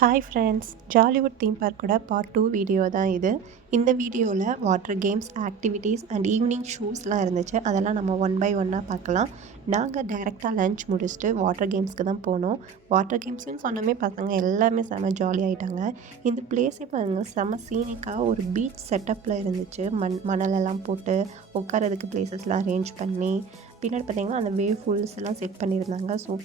Hi friends, Jollywood theme பார்க்கோட part 2 video தான் இது. இந்த வீடியோவில் water games, activities and evening ஷூஸ்லாம் இருந்துச்சு. அதெல்லாம் நம்ம ஒன் பை ஒன்னாக பார்க்கலாம். நாங்கள் டைரெக்டாக லஞ்ச் முடிச்சுட்டு வாட்டர் கேம்ஸ்க்கு தான் போனோம். வாட்டர் கேம்ஸ்னு சொன்னமே பசங்க எல்லாமே செம்ம ஜாலியாகிட்டாங்க. இந்த பிளேஸே பாருங்க, செம்ம சீனிக்காக ஒரு பீச் செட்டப்பில் இருந்துச்சு. மணலெல்லாம் போட்டு உட்காரதுக்கு பிளேசஸ்லாம் அரேஞ்ச் பண்ணி, பின்னாடி பார்த்திங்கன்னா அந்த வேவ் ஃபுல்ஸ் எல்லாம் செட் பண்ணியிருந்தாங்க. ஸோ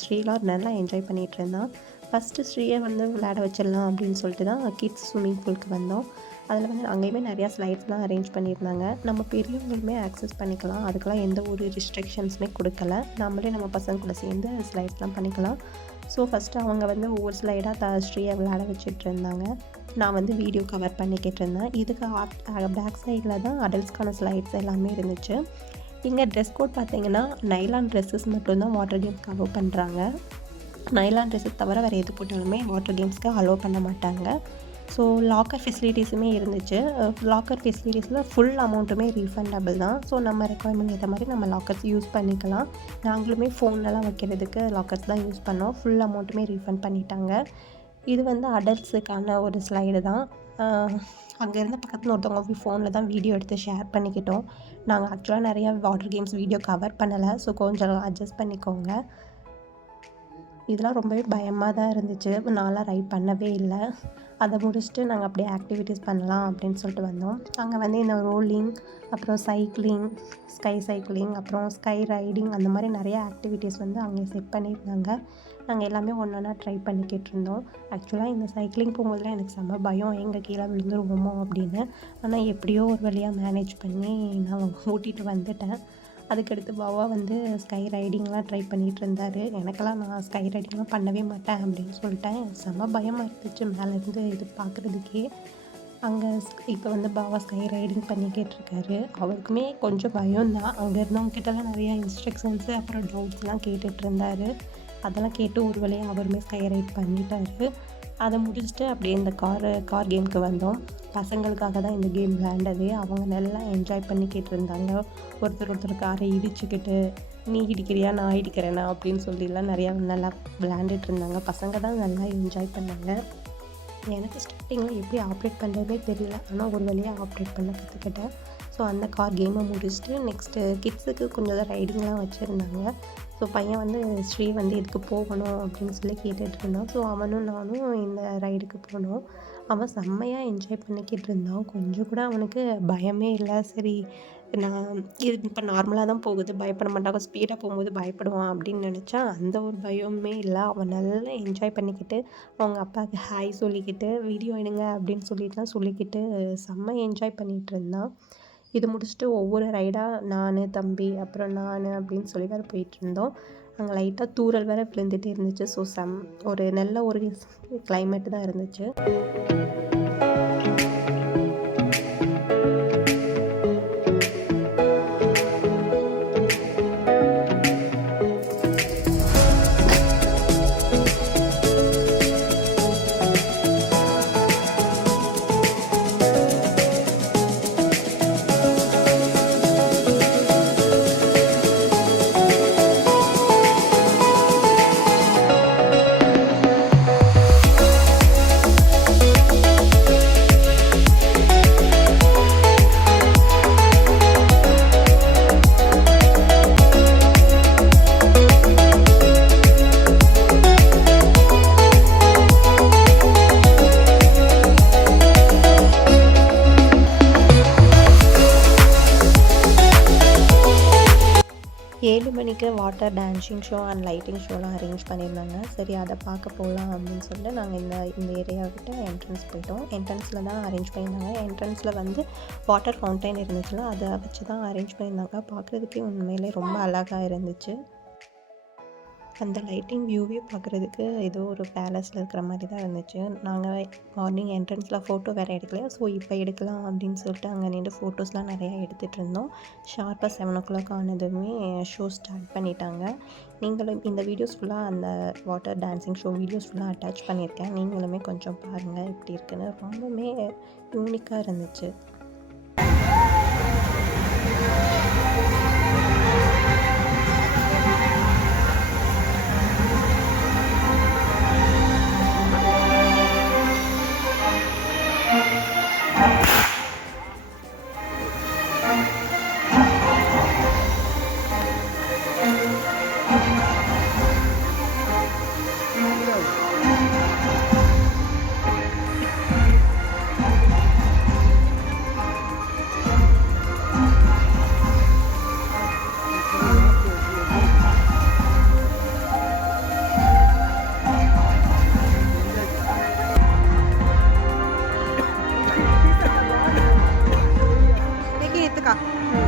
ஸ்ரீலாம் நல்லா என்ஜாய் பண்ணிகிட்டு இருந்தான். ஃபஸ்ட்டு ஸ்ரீயை வந்து விளையாட வச்சிடலாம் அப்படின்னு சொல்லிட்டு தான் கிட்ஸ் ஸ்விம்மிங் பூலுக்கு வந்தோம். அதில் வந்து அங்கேயுமே நிறையா ஸ்லைட்ஸ்லாம் அரேஞ்ச் பண்ணியிருந்தாங்க. நம்ம பெரியவங்களுமே ஆக்சஸ் பண்ணிக்கலாம். அதுக்கெலாம் எந்த ஒரு ரிஸ்ட்ரிக்ஷன்ஸுமே கொடுக்கல. நம்மளே நம்ம பசங்க கூட சேர்ந்து ஸ்லைட்ஸ்லாம் பண்ணிக்கலாம். ஸோ ஃபஸ்ட்டு அவங்க வந்து ஒவ்வொரு ஸ்லைடாக ஸ்ரீயை விளையாட வச்சுட்டு இருந்தாங்க. நான் வந்து வீடியோ கவர் பண்ணிக்கிட்டு இருந்தேன். இதுக்கு பேக் சைடில் தான் அடல்ட்ஸ்க்கான ஸ்லைட்ஸ் எல்லாமே இருந்துச்சு. இங்கே ட்ரெஸ் கோட் பார்த்திங்கன்னா நைலான் ட்ரெஸ்ஸஸ் மட்டும்தான் வாட்டர் கேம்ஸ்க்கு அலோவ் பண்ணுறாங்க. நைலான் ட்ரெஸ்ஸஸ் தவிர வேறு எது போட்டாலுமே வாட்டர் கேம்ஸ்க்கு அலோவ் பண்ண மாட்டாங்க. ஸோ லாக்கர் ஃபெசிலிட்டிஸுமே இருந்துச்சு. லாக்கர் ஃபெசிலிட்டிஸில் ஃபுல் அமௌண்ட்டுமே ரீஃபண்டபிள் தான். ஸோ நம்ம ரெக்குவயர்மெண்ட் ஏற்ற மாதிரி நம்ம லாக்கர்ஸ் யூஸ் பண்ணிக்கலாம். நாங்களுமே ஃபோன்லலாம் வைக்கிறதுக்கு லாக்கர்ஸ் தான் யூஸ் பண்ணோம். ஃபுல் அமௌண்ட்டுமே ரீஃபண்ட் பண்ணிட்டாங்க. இது வந்து அடல்ட்ஸுக்கான ஒரு ஸ்லைடு தான். அங்கே இருந்த பக்கத்தில் ஒருத்தவங்க ஃபோனில் தான் வீடியோ எடுத்து ஷேர் பண்ணிக்கிட்டோம். நாங்கள் ஆக்சுவலாக நிறையா வாட்டர் கேம்ஸ் வீடியோ கவர் பண்ணலை. ஸோ கொஞ்சம் அட்ஜஸ்ட் பண்ணிக்கோங்க. இதெல்லாம் ரொம்பவே பயமாக தான் இருந்துச்சு. நான்லாம் ரைட் பண்ணவே இல்லை. அதை முடிச்சுட்டு நாங்கள் அப்படியே ஆக்டிவிட்டீஸ் பண்ணலாம் அப்படின்னு சொல்லிட்டு வந்தோம். அங்கே வந்து இந்த ரோலிங், அப்புறம் சைக்கிளிங், ஸ்கை சைக்கிளிங், அப்புறம் ஸ்கை ரைடிங், அந்த மாதிரி நிறைய ஆக்டிவிட்டீஸ் வந்து அவங்க செட் பண்ணியிருந்தாங்க. நாங்கள் எல்லாமே ஒன்றா ட்ரை பண்ணிக்கிட்டு இருந்தோம். ஆக்சுவலாக இந்த சைக்கிளிங் போகும்போதுலாம் எனக்கு செம்ம பயம், எங்கே கீழே விழுந்துருவோமோ அப்படின்னு. ஆனால் எப்படியோ ஒரு வழியாக மேனேஜ் பண்ணி நான் ஓட்டிகிட்டு வந்துட்டேன். அதுக்கடுத்து பாவா வந்து ஸ்கை ரைடிங்லாம் ட்ரை பண்ணிகிட்டு இருந்தார். எனக்கெல்லாம் நான் ஸ்கை ரைடிங்லாம் பண்ணவே மாட்டேன் அப்படின்னு சொல்லிட்டேன். செம்ம பயமாக இருந்துச்சு மேலேருந்து இது பார்க்குறதுக்கே. அங்கே இப்போ வந்து பாவா ஸ்கை ரைடிங் பண்ணிக்கிட்டு இருக்காரு. அவருக்குமே கொஞ்சம் பயம்தான். அங்கே இருந்தவங்ககிட்டலாம் நிறையா இன்ஸ்ட்ரக்ஷன்ஸு அப்புறம் டவுட்ஸ்லாம் கேட்டுட்டு இருந்தார். அதெல்லாம் கேட்டு ஒரு வழியாக அவருமே ஸ்கை ரைட் பண்ணிட்டாரு. அதை முடிச்சுட்டு அப்படியே இந்த கார் கேமுக்கு வந்தோம். பசங்களுக்காக தான் இந்த கேம் விளையாண்டது. அவங்க நல்லா என்ஜாய் பண்ணிக்கிட்டு இருந்தாங்க. ஒருத்தர் காரை இடிச்சுக்கிட்டு, நீ இடிக்கிறியா நான் இடிக்கிறேனா அப்படின்னு சொல்லிலாம் நிறையா நல்லா விளையாண்டுட்டு இருந்தாங்க. பசங்க தான் நல்லா என்ஜாய் பண்ணாங்க. எனக்கு ஸ்டார்டிங்கில் எப்படி ஆப்ரேட் பண்ணுறதுனே தெரியல. ஆனால் ஒரு வழியாக ஆப்ரேட் பண்ண கற்றுக்கிட்டேன். ஸோ அந்த கார் கேமை முடிச்சுட்டு நெக்ஸ்ட்டு கிட்ஸுக்கு கொஞ்சம் தான் ரைடிங்லாம் வச்சுருந்தாங்க. ஸோ பையன் வந்து ஸ்ரீ வந்து இதுக்கு போகணும் அப்படின்னு சொல்லி கேட்டுட்டு இருந்தான். ஸோ அவனும் நானும் இந்த ரைடுக்கு போனோம். அவன் செம்மையாக என்ஜாய் பண்ணிக்கிட்டு இருந்தான். கொஞ்சம் கூட அவனுக்கு பயமே இல்லை. சரி, நான் இது இப்போ நார்மலாக தான் போகுது, பயப்பட மாட்டாங்க, ஸ்பீடாக போகும்போது பயப்படுவான் அப்படின்னு நினச்சா அந்த ஒரு பயமே இல்லை. அவன் நல்லா என்ஜாய் பண்ணிக்கிட்டு அவங்க அப்பாவுக்கு ஹாய் சொல்லிக்கிட்டு வீடியோ எடுங்க அப்படின்னு சொல்லிக்கிட்டு செம்ம என்ஜாய் பண்ணிகிட்டு இருந்தான். இது முடிச்சுட்டு ஒவ்வொரு ரைடாக நான், தம்பி, அப்புறம் நான் அப்படின்னு சொல்லி வேறு போயிட்டுருந்தோம். அங்கே லைட்டாக தூறல் வேறு விழுந்துகிட்டே இருந்துச்சு. ஸோ ஒரு நல்ல ஒரு கிளைமேட்டு தான் இருந்துச்சு. மணிக்கு water dancing show and lighting ஷோலாம் அரேஞ்ச் பண்ணியிருந்தாங்க. சரி, அதை பார்க்க போகலாம் அப்படின்னு சொல்லிட்டு நாங்கள் இந்த ஏரியாவிட்ட என்ட்ரன்ஸ் போயிட்டோம். என்ட்ரன்ஸில் தான் அரேஞ்ச் பண்ணியிருந்தாங்க. என்ட்ரன்ஸில் வந்து வாட்டர் ஃபவுண்டைன் இருந்துச்சுன்னா அதை வச்சு தான் அரேஞ்ச் பண்ணியிருந்தாங்க. பார்க்குறதுக்கே உண்மையிலே ரொம்ப அழகாக இருந்துச்சு. அந்த லைட்டிங் வியூவே பார்க்குறதுக்கு ஏதோ ஒரு பேலஸில் இருக்கிற மாதிரி தான் இருந்துச்சு. நாங்கள் மார்னிங் என்ட்ரன்ஸில் ஃபோட்டோ வேறு எடுக்கல. ஸோ இப்போ எடுக்கலாம் அப்படின்னு சொல்லிட்டு அங்கே நின்று ஃபோட்டோஸ்லாம் நிறையா எடுத்துகிட்டு இருந்தோம். ஷார்ப்பாக 7 o'clock ஆனதுமே ஷோ ஸ்டார்ட் பண்ணிட்டாங்க. நீங்களும் இந்த வீடியோஸ் ஃபுல்லாக அந்த வாட்டர் டான்ஸிங் ஷோ வீடியோஸ் ஃபுல்லாக அட்டாச் பண்ணியிருக்கேன். நீங்களுமே கொஞ்சம் பாருங்கள் எப்படி இருக்குன்னு. ரொம்பவுமே யூனிக்காக இருந்துச்சு.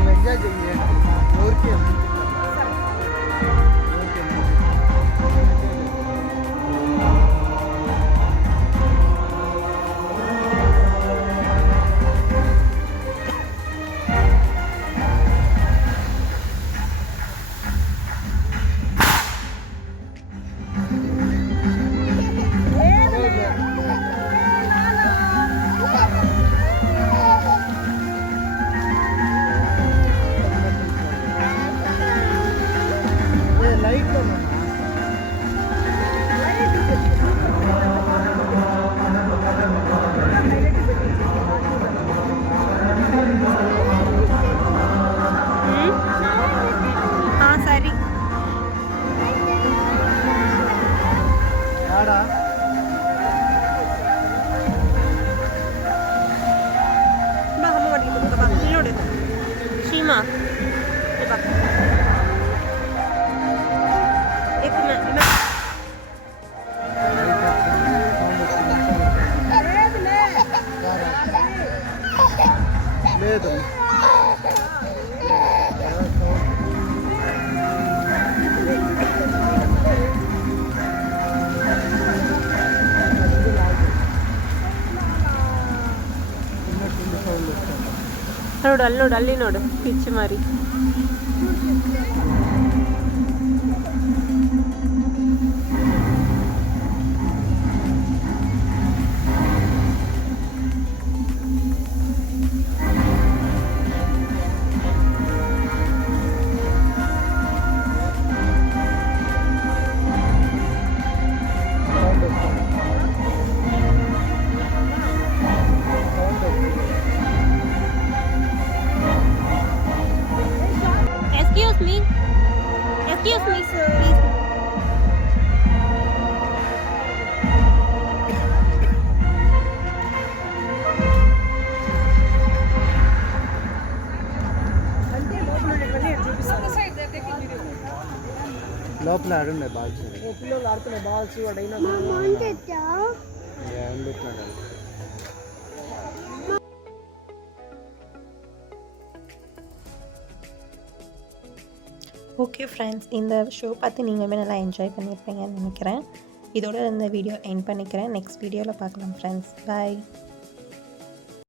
एंजॉय चाहिए और क्या लाइट சரி ஆடா பா அம்மா மாட்டிக்கிட்டு பா இன்னோடு சீமா பா లేదు ನೋಡು ಅಲ್ಲಿ ನೋಡು ಅಲ್ಲಿ ನೋಡು ಪಿಚ್ ಮಾರಿ Excuse me, please. లోపల ఆడుండే బాల్స్ పిల్లలు ఆడుతున్న బాల్స్ అడైనా ఏం పెట్టినాడు ஓகே ஃப்ரெண்ட்ஸ், இந்த ஷோ பார்த்து நீங்களுமே நல்லா என்ஜாய் பண்ணியிருப்பீங்கன்னு நினைக்கிறேன். இதோட இந்த வீடியோ எண்ட் பண்ணிக்கிறேன். நெக்ஸ்ட் வீடியோவில் பார்க்கலாம் ஃப்ரெண்ட்ஸ். பாய்.